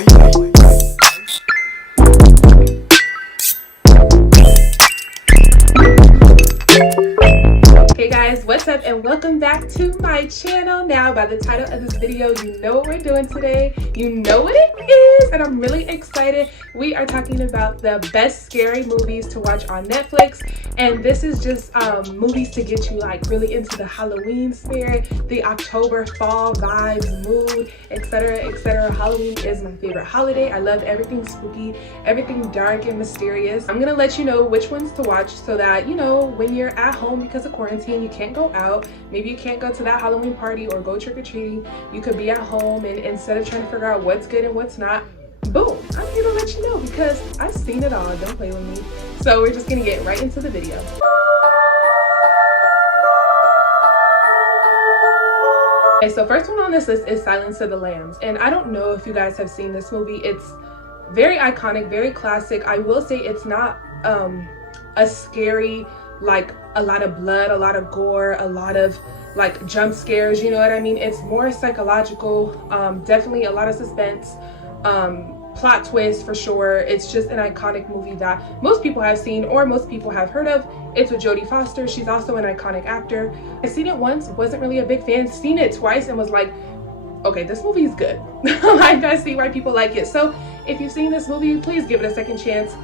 Hey guys, what's up and welcome back to my channel. Now by the title of this video, you know what we're doing today, you know what it is, and I'm really excited. We are talking about the best scary movies to watch on Netflix, and this is just movies to get you like really into the Halloween spirit, the October fall vibes, mood, etc, etc. Halloween is my favorite holiday. I love everything spooky, everything dark and mysterious. I'm gonna let you know which ones to watch so that, you know, when you're at home because of quarantine, you can't go out, maybe you can't go to that Halloween party or go trick-or-treating, you could be at home, and instead of trying to figure out what's good and what's not, boom, I'm here to let you know because I've seen it all. Don't play with me. So we're just gonna get right into the video. Okay, so first one on this list is Silence of the Lambs, and I don't know if you guys have seen this movie. It's very iconic, very classic. I will say it's not a scary, like a lot of blood, a lot of gore, a lot of like jump scares, you know what I mean? It's more psychological, definitely a lot of suspense, plot twist for sure. It's just an iconic movie that most people have seen or most people have heard of. It's with Jodie Foster. She's also an iconic actor. I've seen it once, wasn't really a big fan, seen it twice and was like, okay, this movie is good. Like, I see why people like it. So if you've seen this movie, please give it a second chance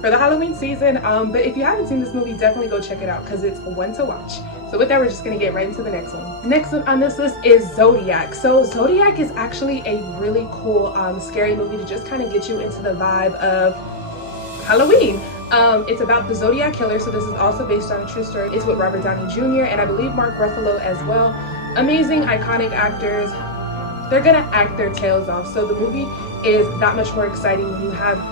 for the Halloween season. But if you haven't seen this movie, definitely go check it out because it's one to watch. So with that, we're just gonna get right into the next one. The next one on this list is Zodiac. So Zodiac is actually a really cool, scary movie to just kind of get you into the vibe of Halloween. It's about the Zodiac killer, so this is also based on a true story. It's with Robert Downey Jr. and I believe Mark Ruffalo as well. Amazing, iconic actors. They're gonna act their tails off. So the movie is that much more exciting when you have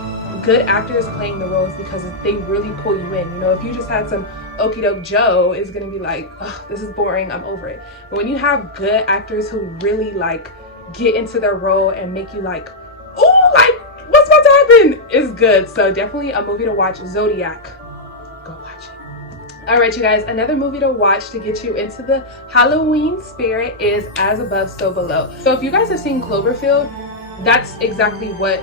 good actors playing the roles because they really pull you in. You know, if you just had some okie doke Joe, is gonna be like, oh, this is boring, I'm over it. But when you have good actors who really like get into their role and make you like, oh, like what's about to happen, is good. So definitely a movie to watch, Zodiac. Go watch it. All right, you guys, another movie to watch to get you into the Halloween spirit is As Above, So Below. So if you guys have seen Cloverfield, that's exactly what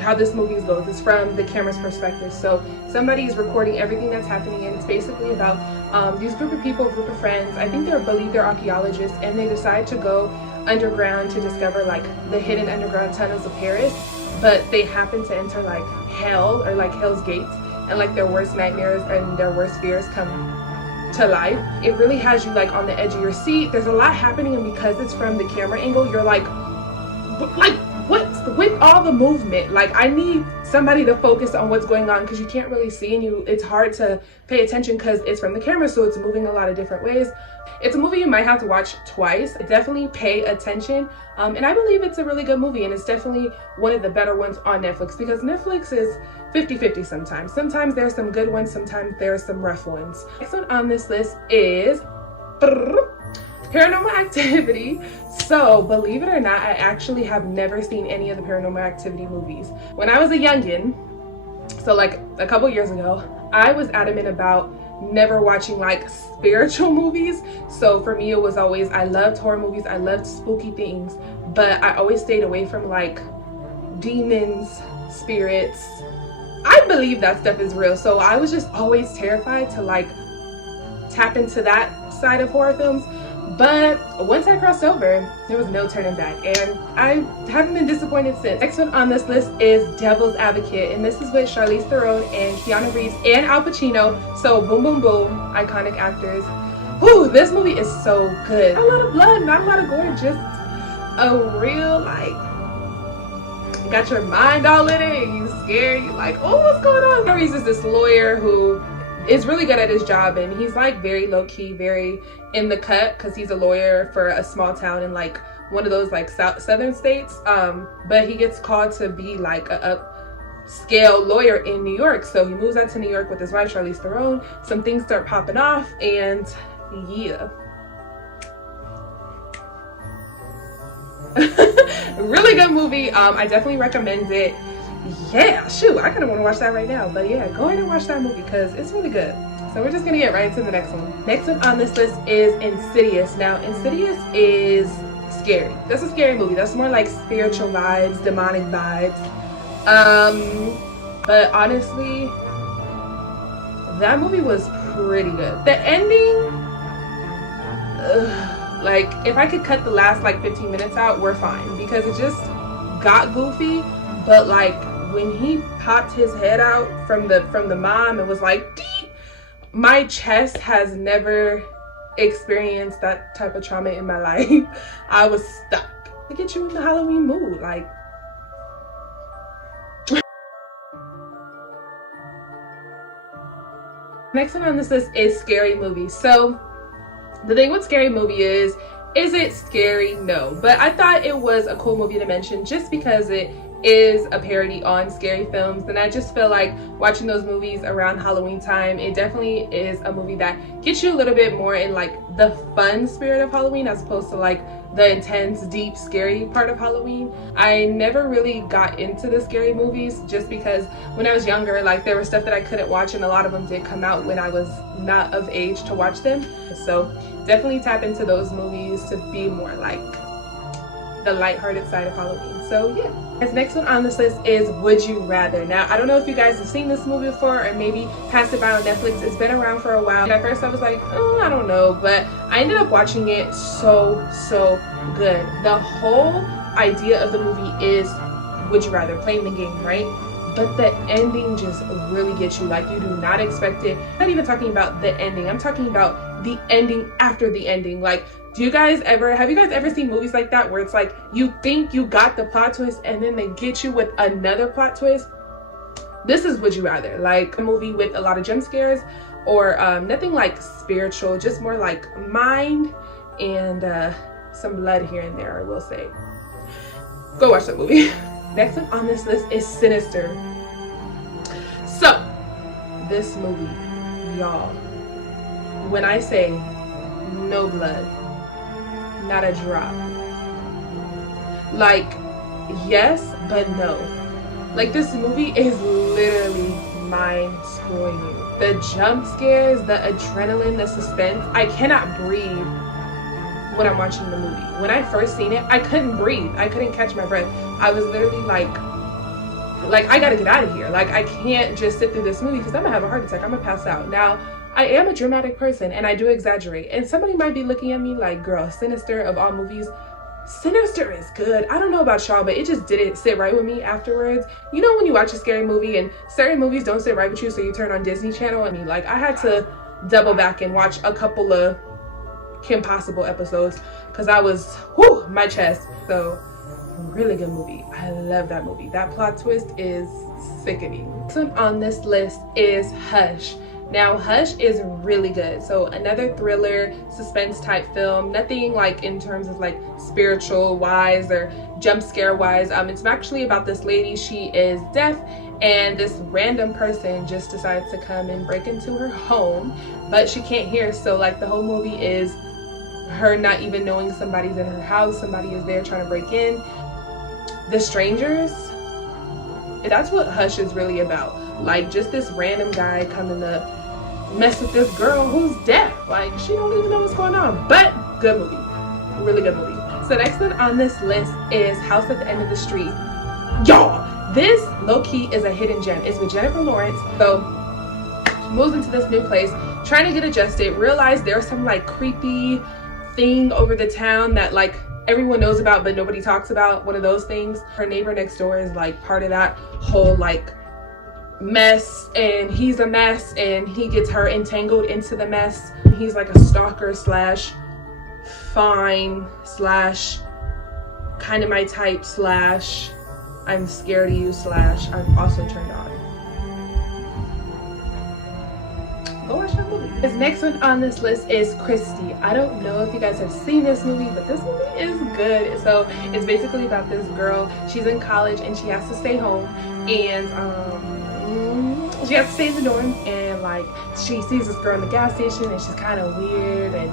how this movie goes. It's from the camera's perspective. So somebody is recording everything that's happening, and it's basically about these group of people, group of friends. I think believe they're archaeologists, and they decide to go underground to discover like the hidden underground tunnels of Paris, but they happen to enter like hell, or like Hell's Gates, and like their worst nightmares and their worst fears come to life. It really has you like on the edge of your seat. There's a lot happening, and because it's from the camera angle, you're like what's with all the movement? Like, I need somebody to focus on what's going on because you can't really see, and it's hard to pay attention because it's from the camera, so it's moving a lot of different ways. It's a movie you might have to watch twice. Definitely pay attention, and I believe it's a really good movie, and it's definitely one of the better ones on Netflix because Netflix is 50-50 sometimes. Sometimes there's some good ones, sometimes there's some rough ones. Next one on this list is Paranormal Activity. So believe it or not, I actually have never seen any of the Paranormal Activity movies. When I was a youngin', so like a couple years ago, I was adamant about never watching like spiritual movies. So for me, it was always, I loved horror movies, I loved spooky things, but I always stayed away from like demons, spirits. I believe that stuff is real, so I was just always terrified to like tap into that side of horror films. But once I crossed over, there was no turning back, and I haven't been disappointed since. Next one on this list is Devil's Advocate, and this is with Charlize Theron and Keanu Reeves and Al Pacino. So boom, boom, boom, iconic actors. Whew, this movie is so good. Not a lot of blood, not a lot of gore, just a real like, got your mind all in it, and you scared, you like, oh, what's going on? Keanu Reeves is this lawyer who is really good at his job, and he's like very low-key, very in the cut because he's a lawyer for a small town in like one of those like southern states, but he gets called to be like a upscale lawyer in New York. So he moves out to New York with his wife Charlize Theron. Some things start popping off, and yeah. Really good movie. I definitely recommend it. Yeah, shoot, I kind of want to watch that right now. But yeah, go ahead and watch that movie because it's really good. So we're just gonna get right into the next one. Next one on this list is Insidious. Now, Insidious is scary. That's a scary movie. That's more like spiritual vibes, demonic vibes. But honestly, that movie was pretty good. The ending, like, if I could cut the last like 15 minutes out, we're fine, because it just got goofy. But like when he popped his head out from the mom, it was like, deep. My chest has never experienced that type of trauma in my life. I was stuck. To get you in the Halloween mood, like. Next one on this list is scary movies. So the thing with scary movie is it scary? No. But I thought it was a cool movie to mention just because it is a parody on scary films, and I just feel like watching those movies around Halloween time, it definitely is a movie that gets you a little bit more in like the fun spirit of Halloween as opposed to like the intense, deep, scary part of Halloween. I never really got into the scary movies just because when I was younger, like there was stuff that I couldn't watch, and a lot of them did come out when I was not of age to watch them. So definitely tap into those movies to be more like the lighthearted side of Halloween. So yeah. This next one on this list is Would You Rather. Now, I don't know if you guys have seen this movie before or maybe passed it by on Netflix. It's been around for a while. And at first I was like, oh, I don't know. But I ended up watching it. So good. The whole idea of the movie is Would You Rather, playing the game, right? But the ending just really gets you. Like, you do not expect it. I'm not even talking about the ending. I'm talking about the ending after the ending. Like, have you guys ever seen movies like that where it's like you think you got the plot twist and then they get you with another plot twist? This is Would You Rather, like a movie with a lot of jump scares, or nothing like spiritual, just more like mind and some blood here and there, I will say. Go watch that movie. Next one on this list is Sinister. So this movie, y'all, when I say no blood, not a drop, like yes but no, like this movie is literally mind screwing you. The jump scares, the adrenaline, the suspense, I cannot breathe when I'm watching the movie. When I first seen it, I couldn't breathe. I couldn't catch my breath. I was literally like I gotta get out of here. Like, I can't just sit through this movie because I'm gonna have a heart attack. I'm gonna pass out. Now, I am a dramatic person and I do exaggerate. And somebody might be looking at me like, girl, Sinister of all movies, Sinister is good. I don't know about y'all, but it just didn't sit right with me afterwards. You know when you watch a scary movie and certain movies don't sit right with you, so you turn on Disney Channel, and like I had to double back and watch a couple of Kim Possible episodes because I was, my chest. So really good movie. I love that movie. That plot twist is sickening. Next one on this list is Hush. Now, Hush is really good. So another thriller, suspense type film. Nothing like in terms of like spiritual wise or jump scare wise. It's actually about this lady. She is deaf, and this random person just decides to come and break into her home, but she can't hear. So like the whole movie is her not even knowing somebody's in her house. Somebody is there trying to break in. The strangers. That's what Hush is really about. Like just this random guy coming to mess with this girl who's deaf. Like she don't even know what's going on. But good movie. Really good movie. So next one on this list is House at the End of the Street. Y'all, this low-key is a hidden gem. It's with Jennifer Lawrence. So she moves into this new place, trying to get adjusted, realize there's some like creepy thing over the town that like everyone knows about but nobody talks about. One of those things. Her neighbor next door is like part of that whole like mess, and he's a mess, and he gets her entangled into the mess. He's like a stalker slash fine slash kind of my type slash I'm scared of you slash I'm also turned on. Go watch that movie. This next one on this list is Christy. I don't know if you guys have seen this movie, but this movie is good. So it's basically about this girl. She's in college and she has to stay home, and she has to stay in the dorm, and like she sees this girl in the gas station and she's kind of weird and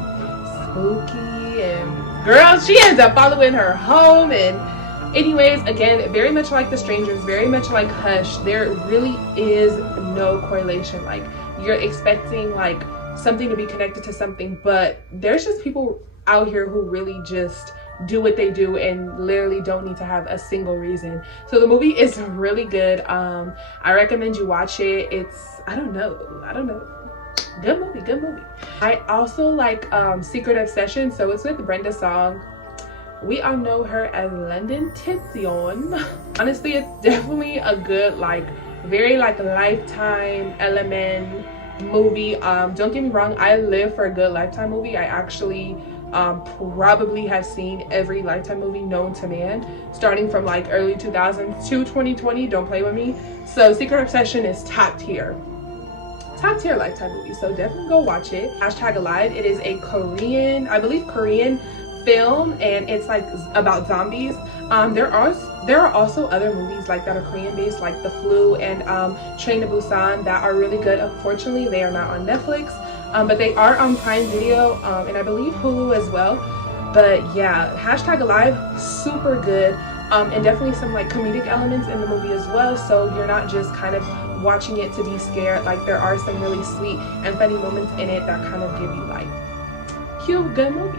spooky, and girl, she ends up following her home. And anyways, again, very much like The Strangers, very much like Hush, there really is no correlation. Like you're expecting like something to be connected to something, but there's just people out here who really just do what they do and literally don't need to have a single reason. So the movie is really good. I recommend you watch it. It's I don't know, good movie. I also like Secret Obsession, so it's with Brenda Song. We all know her as London Tension. Honestly, it's definitely a good, like, very like Lifetime element movie. Don't get me wrong, I live for a good Lifetime movie. I actually probably have seen every Lifetime movie known to man, starting from like early 2000s to 2020. Don't play with me. So Secret Obsession is top tier Lifetime movie, so definitely go watch it. #Alive. It is a Korean, I believe Korean film, and it's like about zombies. There are also other movies like that are Korean based, like The Flu and Train to Busan, that are really good. Unfortunately, they are not on Netflix, but they are on Prime Video, and I believe Hulu as well. But yeah, #Alive, super good, and definitely some like comedic elements in the movie as well, so you're not just kind of watching it to be scared. Like, there are some really sweet and funny moments in it that kind of give you like cute, good movie.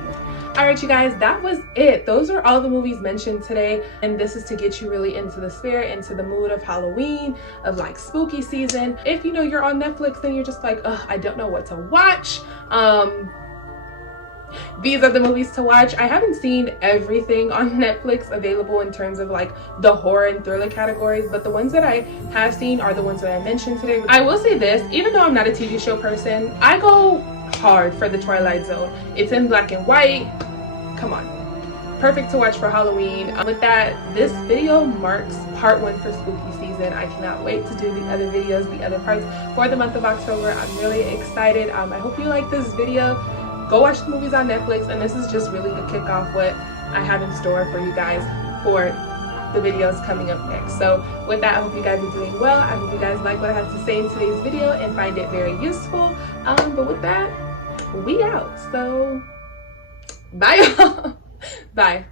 All right, you guys, that was it. Those are all the movies mentioned today, and this is to get you really into the spirit, into the mood of Halloween, of like spooky season. If you know you're on Netflix and you're just like, ugh, I don't know what to watch, these are the movies to watch. I haven't seen everything on Netflix available in terms of like the horror and thriller categories, but the ones that I have seen are the ones that I mentioned today. I will say this, even though I'm not a TV show person, I go hard for the Twilight Zone. It's in black and white. Come on, perfect to watch for Halloween. With that, this video marks part 1 for spooky season. I cannot wait to do the other videos, the other parts for the month of October. I'm really excited. I hope you like this video. Go watch the movies on Netflix, and this is just really to kick off what I have in store for you guys for the videos coming up next. So with that, I hope you guys are doing well. I hope you guys like what I have to say in today's video and find it very useful. But with that, we out. So bye y'all. Bye.